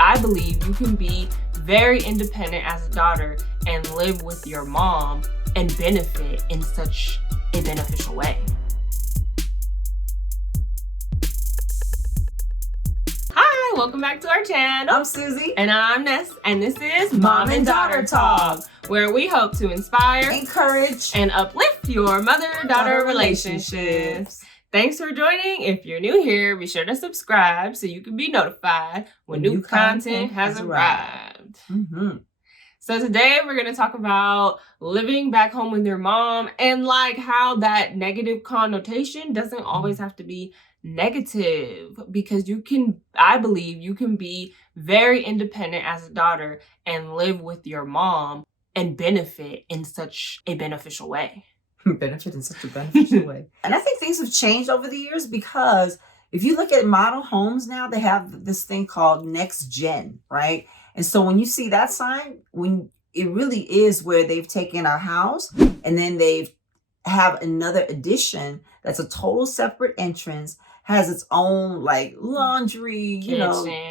I believe you can be very independent as a daughter and live with your mom and benefit in such a beneficial way. Hi, welcome back to our channel. I'm Susie. And I'm Ness, and this is Mom and Daughter Talk, where we hope to inspire, encourage, and uplift your mother-daughter relationships. Thanks for joining. If you're new here, be sure to subscribe so you can be notified when new content has arrived. So today we're going to talk about living back home with your mom and like how that negative connotation doesn't always have to be negative, because I believe you can be very independent as a daughter and live with your mom and benefit in such a beneficial way. Benefit in such a beneficial way. And I think things have changed over the years, because if you look at model homes now, they have this thing called next gen, right? And so when you see that sign, when it really is where they've taken a house and then they've have another addition that's a total separate entrance, has its own like laundry,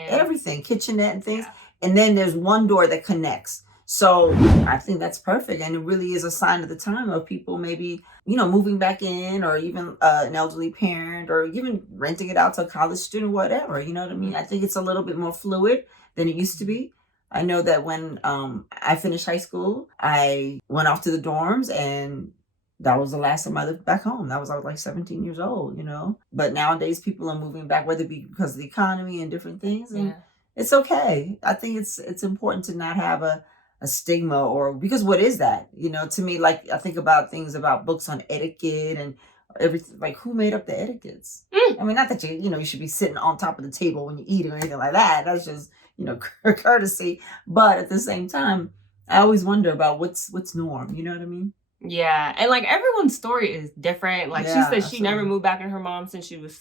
everything, kitchenette and things. Yeah. And then there's one door that connects. So I think that's perfect. And it really is a sign of the time of people maybe, moving back in, or even an elderly parent, or even renting it out to a college student, whatever, you know what I mean? I think it's a little bit more fluid than it used to be. I know that when I finished high school, I went off to the dorms, and that was the last time I lived back home. I was like 17 years old, But nowadays people are moving back, whether it be because of the economy and different things. And it's okay. I think it's important to not have a stigma, or because what is that? To me, like I think about things about books on etiquette and everything, like who made up the etiquettes? I mean, not that you should be sitting on top of the table when you eat or anything like that. That's just, courtesy. But at the same time, I always wonder about what's norm. You know what I mean? Yeah. And like everyone's story is different. Like she said she never moved back in her mom since she was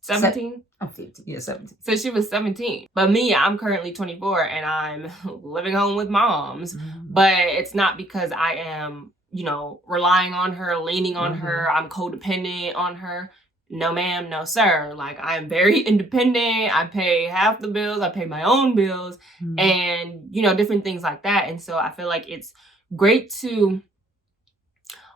17. I'm 15. Yeah, 17. So she was 17. But me, I'm currently 24 and I'm living home with moms. But it's not because I am, relying on her, leaning on her. I'm codependent on her. No, ma'am, no, sir. Like, I am very independent. I pay half the bills. I pay my own bills and, different things like that. And so I feel like it's great to,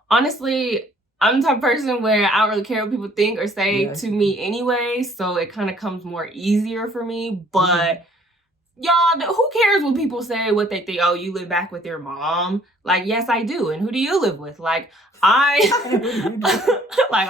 honestly, I'm the type of person where I don't really care what people think or say to me anyway. So it kind of comes more easier for me. But y'all, who cares what people say, what they think? Oh, you live back with your mom? Like, yes, I do. And who do you live with? Like, like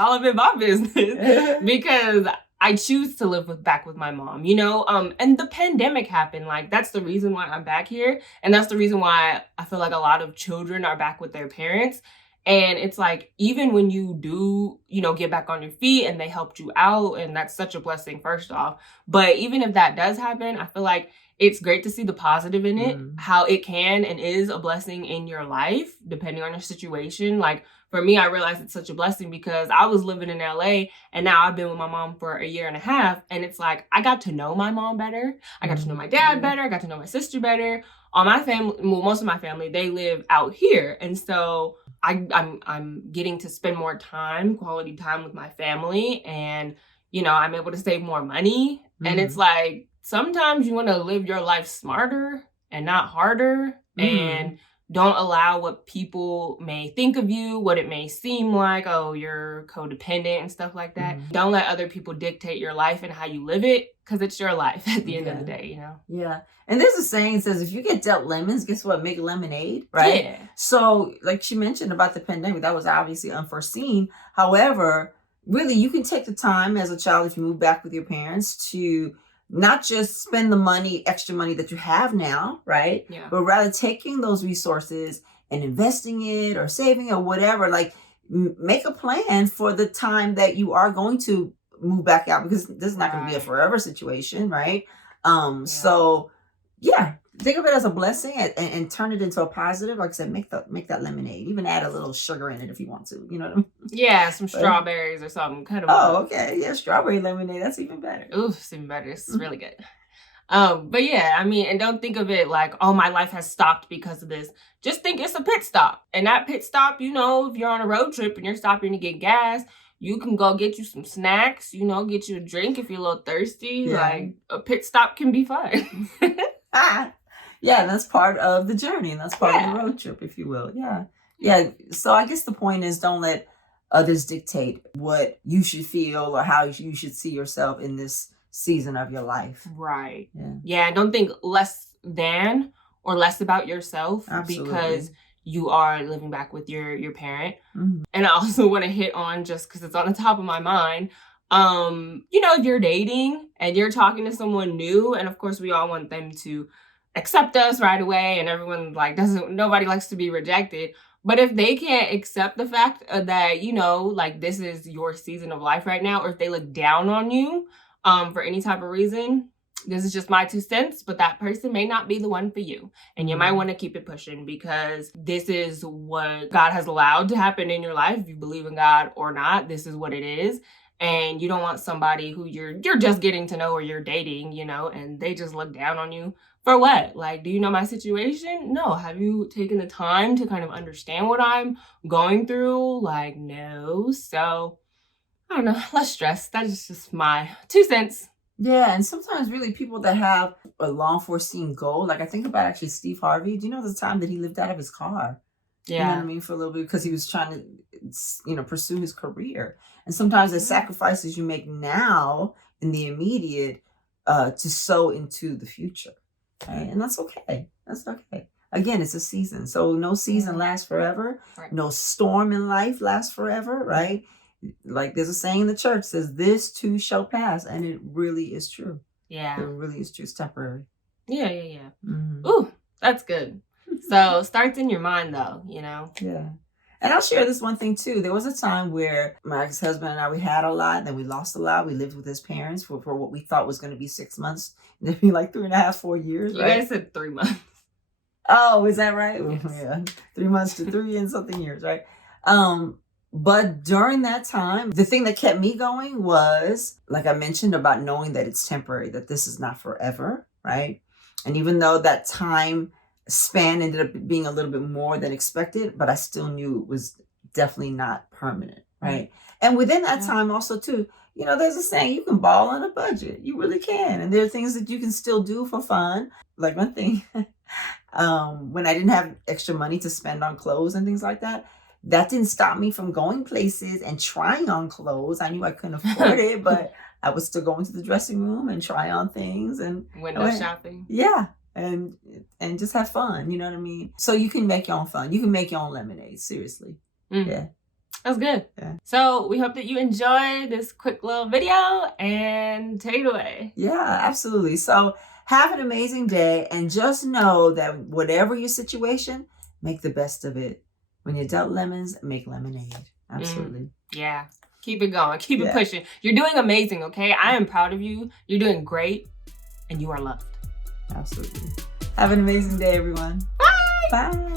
all of it my business, because I choose to live back with my mom, and the pandemic happened. Like, that's the reason why I'm back here. And that's the reason why I feel like a lot of children are back with their parents. And it's like, even when you do, get back on your feet and they helped you out, and that's such a blessing, first off. But even if that does happen, I feel like it's great to see the positive in it, how it can and is a blessing in your life, depending on your situation. Like, for me, I realized it's such a blessing because I was living in LA and now I've been with my mom for a year and a half. And it's like, I got to know my mom better. I got to know my dad better. I got to know my sister better. All my family, well, most of my family, they live out here. And so I'm getting to spend more time, quality time with my family. And, I'm able to save more money. And it's like, sometimes you want to live your life smarter and not harder. And don't allow what people may think of you, what it may seem like, oh, you're codependent and stuff like that. Don't let other people dictate your life and how you live it, because it's your life at the end of the day, Yeah. And there's a saying that says, if you get dealt lemons, guess what? Make lemonade, right? Yeah. So like she mentioned about the pandemic, that was obviously unforeseen. However, really, you can take the time as a child, if you move back with your parents, to not just spend the money, extra money that you have now, right? Yeah. But rather taking those resources and investing it or saving it or whatever, like make a plan for the time that you are going to move back out, because this is not going to be a forever situation, right? So yeah, think of it as a blessing and turn it into a positive. Like I said, make that lemonade. Even add a little sugar in it if you want to. You know what I mean? Yeah, some strawberries or something. Cut them up. up. Okay. Yeah, strawberry lemonade. That's even better. Ooh, it's even better. It's really good. But yeah, I mean, and don't think of it like, oh, my life has stopped because of this. Just think it's a pit stop. And that pit stop, if you're on a road trip and you're stopping to get gas, you can go get you some snacks, you know, get you a drink if you're a little thirsty. Yeah. Like, a pit stop can be fun. Yeah, that's part of the journey, and that's part of the road trip, if you will. Yeah. So I guess the point is, don't let others dictate what you should feel or how you should see yourself in this season of your life. Right. Yeah. Yeah, don't think less than or less about yourself. Absolutely. Because you are living back with your parent. Mm-hmm. And I also want to hit on, just because it's on the top of my mind, you know, if you're dating and you're talking to someone new, and of course we all want them to accept us right away, and everyone like nobody likes to be rejected. But if they can't accept the fact that, you know, like, this is your season of life right now, or if they look down on you for any type of reason, this is just my 2 cents, but that person may not be the one for you. And you might want to keep it pushing, because this is what God has allowed to happen in your life. If you believe in God or not, this is what it is. And you don't want somebody who you're just getting to know, or you're dating, you know, and they just look down on you. For what? Like, do you know my situation? No. Have you taken the time to kind of understand what I'm going through? Like, no. So, I don't know. Less stress. That is just my 2 cents. Yeah, and sometimes really people that have a long foreseen goal, like I think about actually Steve Harvey. Do you know the time that he lived out of his car? Yeah. You know what I mean? For a little bit, because he was trying to, you know, pursue his career. And sometimes the sacrifices you make now in the immediate to sow into the future. Right? And that's okay. That's okay. Again, it's a season. So no season lasts forever. Right. No storm in life lasts forever, right? Like there's a saying in the church says, this too shall pass. And it really is true. Yeah. It really is true. It's temporary. Yeah. Mm-hmm. Ooh, that's good. So starts in your mind, though, you know? Yeah. And I'll share this one thing too. There was a time where my ex-husband and I, we had a lot, and then we lost a lot. We lived with his parents for what we thought was going to be 6 months. And then be like 3.5, 4 years, right? You guys said 3 months. Oh, is that right? Yes. Yeah. 3 months to 3 and something years, right? But during that time, the thing that kept me going was, like I mentioned, about knowing that it's temporary, that this is not forever, right? And even though that time span ended up being a little bit more than expected, but I still knew it was definitely not permanent, right? And within that time also too, you know, there's a saying, you can ball on a budget. You really can. And there are things that you can still do for fun. Like one thing, when I didn't have extra money to spend on clothes and things like that, that didn't stop me from going places and trying on clothes. I knew I couldn't afford it, but I would still go into the dressing room and try on things and window shopping. Yeah. And just have fun. You know what I mean? So you can make your own fun. You can make your own lemonade. Seriously. Yeah. That's good. Yeah. So we hope that you enjoy this quick little video, and take it away. Yeah, absolutely. So have an amazing day, and just know that whatever your situation, make the best of it. When you're dealt lemons, make lemonade. Absolutely. Yeah. Keep it going. Keep it pushing. You're doing amazing, okay? I am proud of you. You're doing great, and you are loved. Absolutely. Have an amazing day, everyone. Bye. Bye.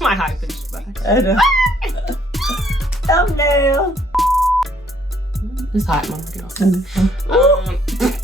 My high pitched bye. I know. Thumbnail. It's hot, Mama. Get off.